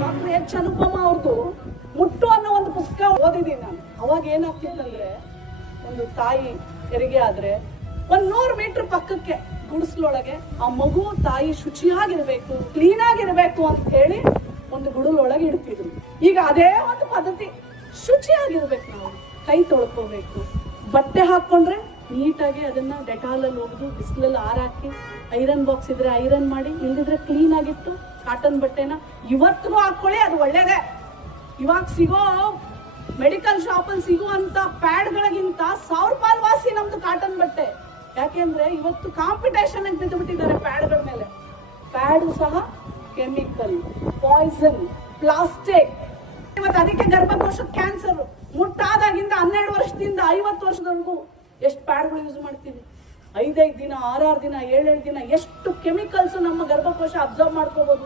Doctor H ಅನುಪಮ ಅವ್ರದ್ದು ಮುಟ್ಟು ಅನ್ನೋ ಒಂದು ಪುಸ್ತಕ ಓದಿದ್ದೀನಿ ನಾನು. ಅವಾಗ ಏನಾಗ್ತಿತ್ತಂದ್ರೆ, ಒಂದು ತಾಯಿ ಹೆರಿಗೆ ಆದ್ರೆ 100 ಮೀಟರ್ ಪಕ್ಕಕ್ಕೆ ಗುಡಿಸ್ಲೊಳಗೆ ಆ ಮಗು ತಾಯಿ ಶುಚಿಯಾಗಿರ್ಬೇಕು, ಕ್ಲೀನ್ ಆಗಿರ್ಬೇಕು ಅಂತ ಹೇಳಿ ಒಂದು ಗುಡಿಲೊಳಗೆ ಇಡ್ತಿದ್ರು. ಈಗ ಅದೇ ಒಂದು ಪದ್ಧತಿ, ಶುಚಿಯಾಗಿರ್ಬೇಕು, ನಾವು ಕೈ ತೊಳ್ಕೋಬೇಕು, ಬಟ್ಟೆ ಹಾಕೊಂಡ್ರೆ ನೀಟಾಗಿ ಅದನ್ನ ಡೆಟಾಲಲ್ಲಿ ಹೋಗ್ದು ಬಿಸಿಲಲ್ಲಿ ಆರಾಕಿ, ಐರನ್ ಬಾಕ್ಸ್ ಇದ್ರೆ ಐರನ್ ಮಾಡಿ, ಇಲ್ದಿದ್ರೆ ಕ್ಲೀನ್ ಆಗಿಟ್ಟು ಕಾಟನ್ ಬಟ್ಟೆನ ಇವತ್ತಿಗೂ ಹಾಕೊಳ್ಳಿ, ಅದು ಒಳ್ಳೇದೇ. ಇವಾಗ ಸಿಗೋ ಮೆಡಿಕಲ್ ಶಾಪಲ್ಲಿ ಸಿಗುವಂತ ಪ್ಯಾಡ್ಗಳಿಗಿಂತ 1000 ರೂಪಾಯಿ ವಾಸಿ ನಮ್ದು ಕಾಟನ್ ಬಟ್ಟೆ. ಯಾಕೆಂದ್ರೆ ಇವತ್ತು ಕಾಂಪಿಟೇಷನ್ ಅಂತ ಬಿದ್ದು ಬಿಟ್ಟಿದ್ದಾರೆ ಪ್ಯಾಡ್ಗಳ ಮೇಲೆ. ಪ್ಯಾಡ್ ಸಹ ಕೆಮಿಕಲ್, ಪಾಯ್ಸನ್, ಪ್ಲಾಸ್ಟಿಕ್. ಇವತ್ತು ಅದಕ್ಕೆ ಗರ್ಭಕೋಶದ ಕ್ಯಾನ್ಸರ್. ಮುಟ್ಟಾದಾಗಿಂದ 12 ವರ್ಷದಿಂದ 50 ವರ್ಷದವರೆಗೂ ಎಷ್ಟು ಪ್ಯಾಡ್ಗಳು ಯೂಸ್ ಮಾಡ್ತೀವಿ? 5 ದಿನ, 6 ದಿನ, 7 ದಿನ ಎಷ್ಟು ಕೆಮಿಕಲ್ಸ್ ನಮ್ಮ ಗರ್ಭಕೋಶ ಅಬ್ಸರ್ವ್ ಮಾಡ್ಕೋಬಹುದು.